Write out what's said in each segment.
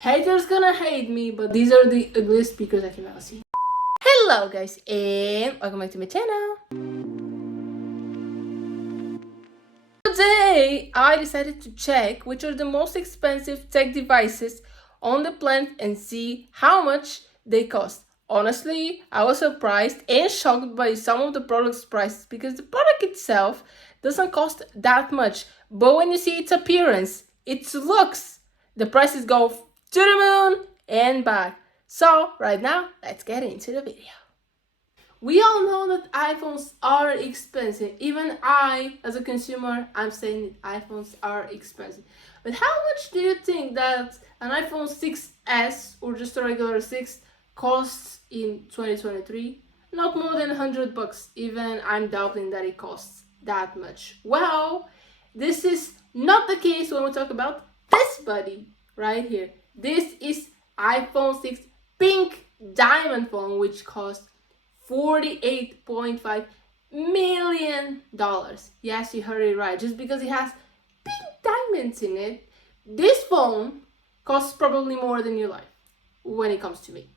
Haters gonna hate me, but these are the ugliest speakers I can ever see. Hello guys, and welcome back to my channel. Today, I decided to check which are the most expensive tech devices on the planet and see how much they cost. Honestly, I was surprised and shocked by some of the product's prices because the product itself doesn't cost that much. But when you see its appearance, its looks, the prices go to the moon and back. So, right now, let's get into the video. We all know that iPhones are expensive. Even I, as a consumer, I'm saying that iPhones are expensive. But how much do you think that an iPhone 6s or just a regular 6 costs in 2023? Not more than 100 bucks. Even I'm doubting that it costs that much. Well, this is not the case when we talk about this buddy right here. This is iPhone 6 pink diamond phone, which costs $48.5 million. Yes, you heard it right. Just because it has pink diamonds in it, this phone costs probably more than your life when it comes to me.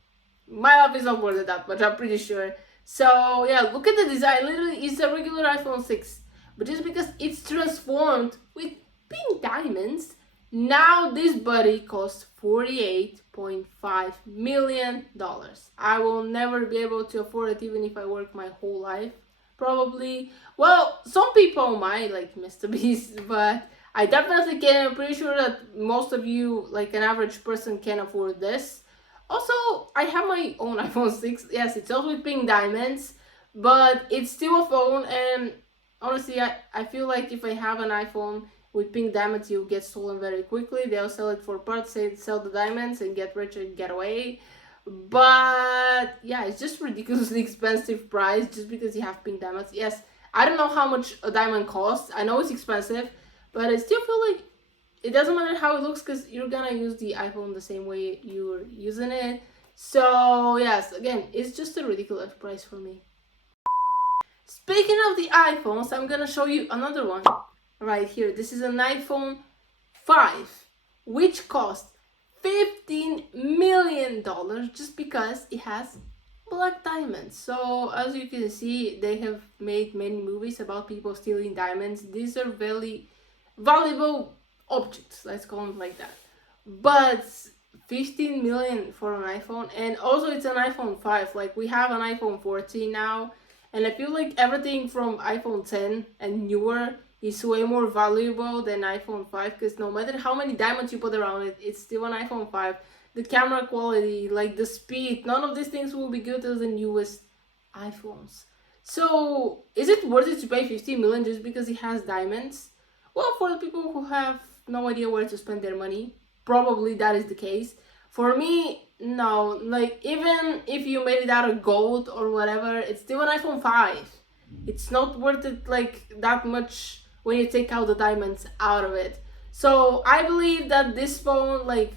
My life is not worth that much, I'm pretty sure. So yeah, look at the design. Literally, it's a regular iPhone 6. But just because it's transformed with pink diamonds, now this buddy costs $48.5 million. I will never be able to afford it even if I work my whole life. Probably. Well, some people might, like Mr. Beast, but I definitely can. I'm pretty sure that most of you, like an average person, can afford this. Also, I have my own iPhone 6. Yes, it's also with pink diamonds, but it's still a phone, and honestly, I feel like if I have an iPhone with pink diamonds, you get stolen very quickly. They'll sell it for parts, sell the diamonds, and get rich and get away. But yeah, it's just ridiculously expensive price just because you have pink diamonds. Yes, I don't know how much a diamond costs. I know it's expensive, but I still feel like it doesn't matter how it looks because you're gonna use the iPhone the same way you're using it. So yes, again, it's just a ridiculous price for me. Speaking of the iPhones, I'm gonna show you another one right here. This is an iPhone 5, which cost $15 million just because it has black diamonds. So as you can see, they have made many movies about people stealing diamonds. These are very valuable objects, let's call them like that. But 15 million for an iPhone, and also it's an iPhone 5. Like, we have an iPhone 14 now, and I feel like everything from iPhone 10 and newer is way more valuable than iPhone 5, because no matter how many diamonds you put around it, it's still an iPhone 5. The camera quality, like the speed, none of these things will be good as the newest iPhones. So is it worth it to pay 15 million just because it has diamonds? Well, for the people who have no idea where to spend their money, probably that is the case. For me, no. Like, even if you made it out of gold or whatever, it's still an iPhone 5. It's not worth it like that much when you take out the diamonds out of it. So I believe that this phone, like,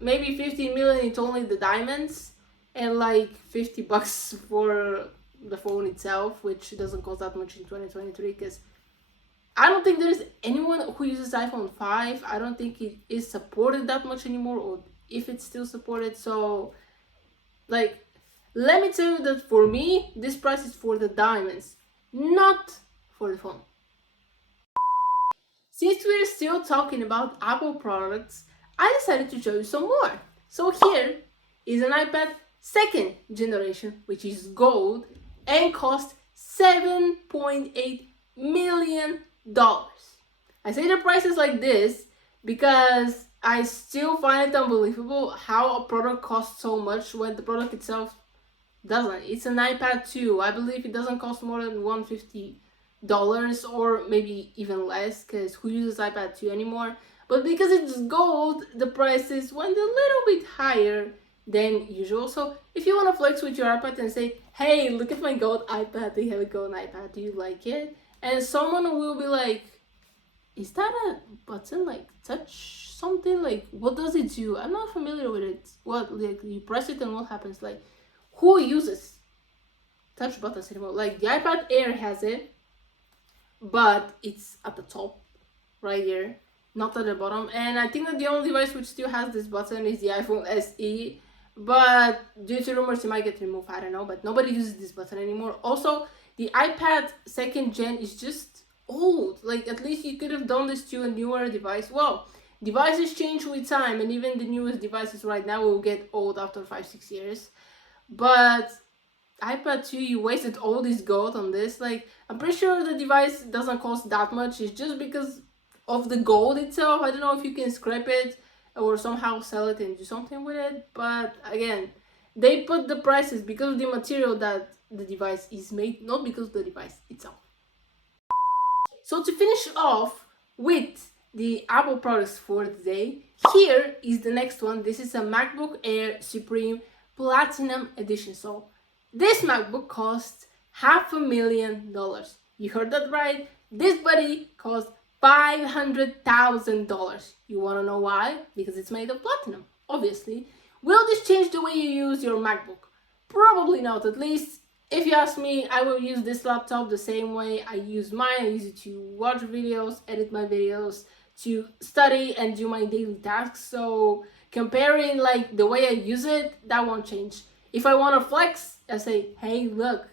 maybe 15 million, it's only the diamonds, and like 50 bucks for the phone itself, which doesn't cost that much in 2023, because I don't think there's anyone who uses iPhone 5. I don't think it is supported that much anymore, or if it's still supported. So, like, let me tell you that for me, this price is for the diamonds, not for the phone. Since we're still talking about Apple products, I decided to show you some more. So here is an iPad second generation, which is gold, and costs $7.8 million. I say the prices like this because I still find it unbelievable how a product costs so much when the product itself doesn't. It's an iPad 2. I believe it doesn't cost more than $150 or maybe even less, because who uses iPad 2 anymore? But because it's gold, the prices went a little bit higher than usual. So if you want to flex with your iPad and say, hey, look at my gold iPad, they have a gold iPad, do you like it? And someone will be like, is that a button, like touch something? Like, what does it do? I'm not familiar with it. What, like, you press it and what happens? Like, who uses touch buttons anymore? Like, the iPad Air has it, but it's at the top right here. not at the bottom. And I think that the only device which still has this button is the iPhone SE, but due to rumors it might get removed, I don't know, but nobody uses this button anymore. Also, the iPad 2nd gen is just old. Like, at least you could have done this to a newer device. Well, devices change with time, and even the newest devices right now will get old after 5-6 years. But iPad 2, you wasted all this gold on this. Like, I'm pretty sure the device doesn't cost that much. It's just because of the gold itself. I don't know if you can scrap it or somehow sell it and do something with it. But again, they put the prices because of the material that the device is made, not because of the device itself. So to finish off with the Apple products for today, here is the next one. This is a MacBook Air Supreme Platinum Edition. So this MacBook costs $500,000. You heard that right. This buddy costs $500,000. You want to know why? Because it's made of platinum, obviously. Will this change the way you use your MacBook? Probably not. At least, if you ask me, I will use this laptop the same way I use mine. I use it to watch videos, edit my videos, to study and do my daily tasks. So comparing like the way I use it, that won't change. If I want to flex, I say, hey, look,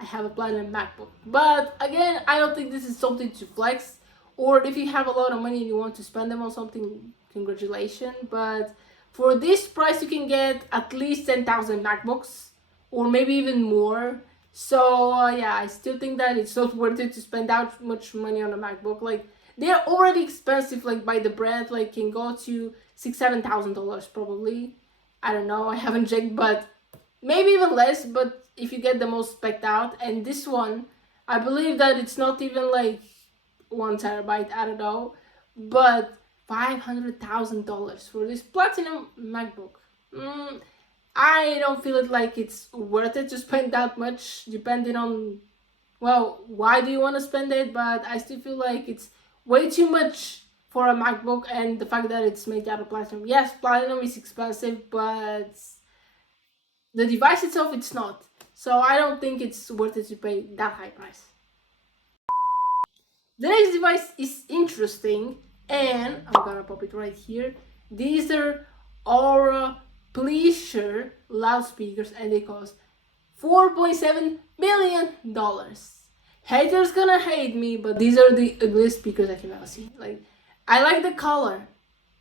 I have a platinum MacBook. But again, I don't think this is something to flex. Or if you have a lot of money and you want to spend them on something, congratulations. But for this price, you can get at least 10,000 MacBooks, or maybe even more. So yeah, I still think that it's not worth it to spend that much money on a MacBook. Like, they're already expensive, like by the brand, like can go to $6,000-$7,000 probably. I don't know, I haven't checked, but maybe even less. But if you get the most spec'd out, and this one, I believe that it's not even like 1 terabyte, I don't know, but $500,000 for this platinum MacBook. I don't feel it like it's worth it to spend that much, depending on, well, why do you want to spend it? But I still feel like it's way too much for a MacBook, and the fact that it's made out of platinum. Yes, platinum is expensive, but the device itself, it's not. So I don't think it's worth it to pay that high price. The next device is interesting, and I'm gonna pop it right here. These are Aura Pleasure loudspeakers, and they cost $4.7 million. Haters gonna hate me, but these are the ugliest speakers I can ever see. Like, I like the color,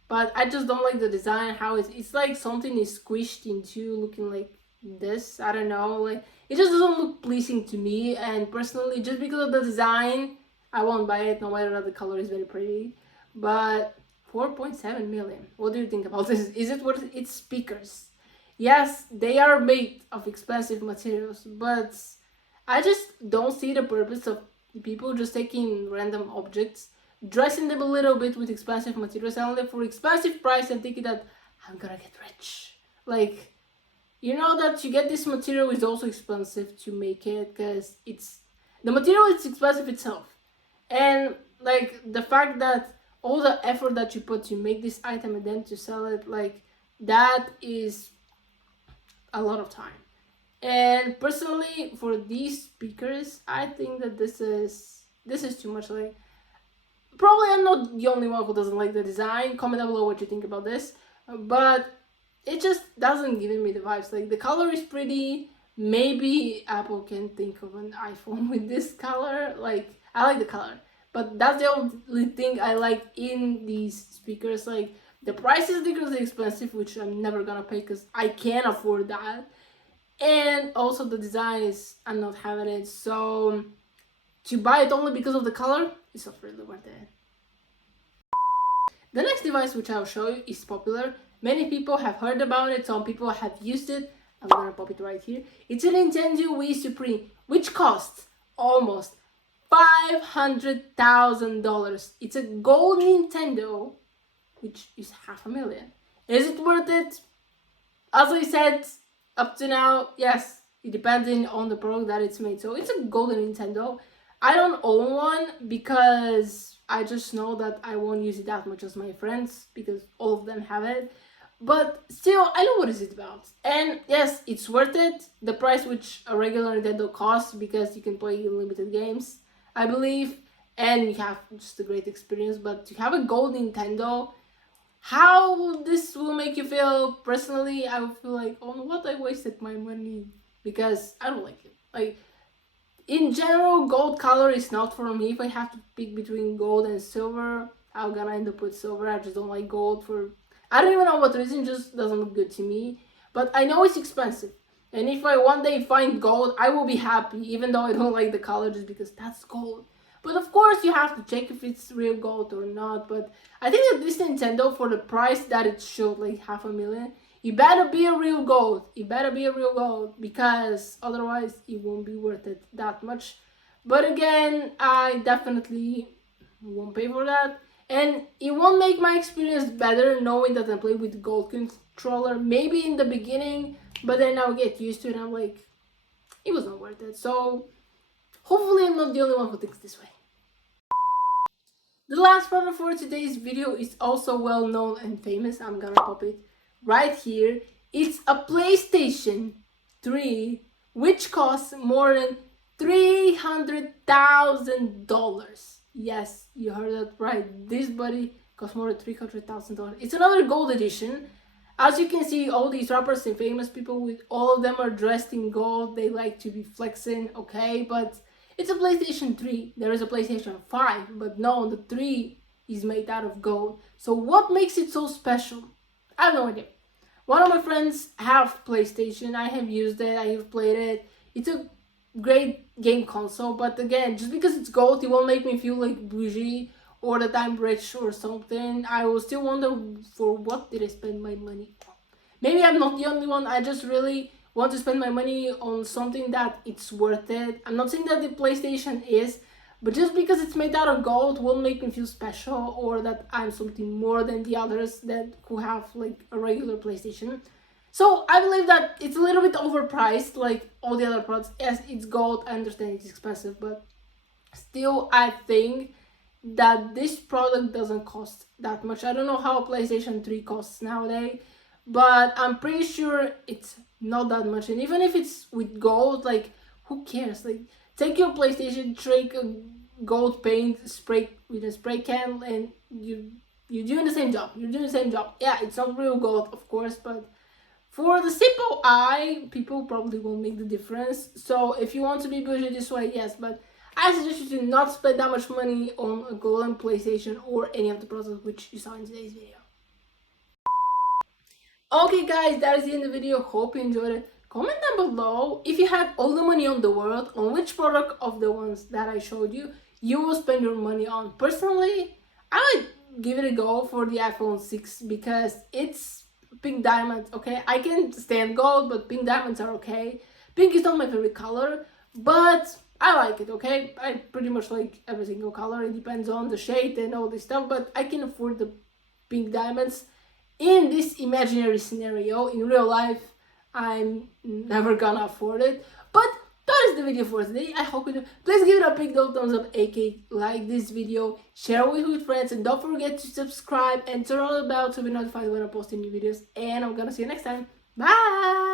but I just don't like the design. How it's like something is squished into looking like this. I don't know. Like, it just doesn't look pleasing to me. And personally, just because of the design, I won't buy it, no matter that the color is very pretty. But 4.7 million. What do you think about this? Is it worth its speakers? Yes, they are made of expensive materials, but I just don't see the purpose of people just taking random objects, dressing them a little bit with expensive materials, selling them for expensive price and thinking that I'm gonna get rich. Like, you know that to get this material is also expensive to make it, because the material is expensive itself. And like the fact that all the effort that you put to make this item and then to sell it, like, that is a lot of time. And personally, for these speakers, I think that this is too much. Like, probably I'm not the only one who doesn't like the design. Comment down below what you think about this. But it just doesn't give me the vibes. Like, the color is pretty. Maybe Apple can think of an iPhone with this color. Like, I like the color, but that's the only thing I like in these speakers. Like, the price is ridiculously expensive, which I'm never gonna pay because I can't afford that. And also the design is, I'm not having it. So to buy it only because of the color, it's not really worth it. The next device which I'll show you is popular. Many people have heard about it, some people have used it. I'm gonna pop it right here. It's a Nintendo Wii Supreme, which costs almost $500,000. It's a gold Nintendo, which is $500,000. Is it worth it? As I said, up to now, yes, it depending on the product that it's made. So it's a golden Nintendo. I don't own one because I just know that I won't use it that much as my friends, because all of them have it. But still, I know what is it about. And yes, it's worth it. The price which a regular Nintendo costs, because you can play unlimited games, I believe. and you have just a great experience. But to have a gold Nintendo, how this will make you feel personally, I will feel like, on what I wasted my money, because I don't like it. Like, in general, gold color is not for me. If I have to pick between gold and silver, I'm gonna end up with silver. I just don't like gold for, I don't even know what reason, just doesn't look good to me. But I know it's expensive. And if I one day find gold, I will be happy, even though I don't like the color, just because that's gold. But of course, you have to check if it's real gold or not. But I think that this Nintendo, for the price that it showed, like $500,000, it better be a real gold. It better be a real gold, because otherwise it won't be worth it that much. But again, I definitely won't pay for that. And it won't make my experience better knowing that I play with gold controller. Maybe in the beginning, but then I'll get used to it and I'm like, it was not worth it. So hopefully I'm not the only one who thinks this way. The last product for today's video is also well known and famous. I'm gonna pop it right here. It's a PlayStation 3, which costs more than $300,000. Yes, you heard that right. This buddy costs more than $300,000. It's another gold edition. As you can see, all these rappers and famous people, with all of them are dressed in gold. They like to be flexing, okay? But it's a PlayStation 3. There is a PlayStation 5, but no, the 3 is made out of gold. So what makes it so special? I have no idea. One of my friends have PlayStation. I have used it. I have played it. It's a great game console, but again, just because it's gold, it won't make me feel like bougie or that I'm rich or something. I will still wonder, for what did I spend my money on? Maybe I'm not the only one. I just really want to spend my money on something that it's worth it. I'm not saying that the PlayStation is, but just because it's made out of gold won't make me feel special, or that I'm something more than the others that who have like a regular PlayStation. So I believe that it's a little bit overpriced, like all the other products. Yes, it's gold, I understand it's expensive, but still I think that this product doesn't cost that much. I don't know how a PlayStation 3 costs nowadays, but I'm pretty sure it's not that much. And even if it's with gold, like, who cares? Like, take your PlayStation, take a gold paint, spray with a spray can, and you're doing the same job. You're doing the same job. Yeah, it's not real gold, of course, but for the simple eye, people probably won't make the difference. So if you want to be bougie this way, yes, but I suggest you to not spend that much money on a golden PlayStation or any of the products which you saw in today's video. Okay guys, that is the end of the video. Hope you enjoyed it. Comment down below if you had all the money on the world, on which product of the ones that I showed you will spend your money on. Personally, I would give it a go for the iPhone 6 because it's pink diamonds, okay? I can stand gold, but pink diamonds are okay. Pink is not my favorite color, but I like it, okay? I pretty much like every single color. It depends on the shade and all this stuff, but I can afford the pink diamonds. In this imaginary scenario, in real life, I'm never gonna afford it. But that is the video for today. I hope you do. Please give it a big thumbs up, aka like this video, share it with friends, and don't forget to subscribe and turn on the bell to be notified when I post new videos. And I'm gonna see you next time. Bye!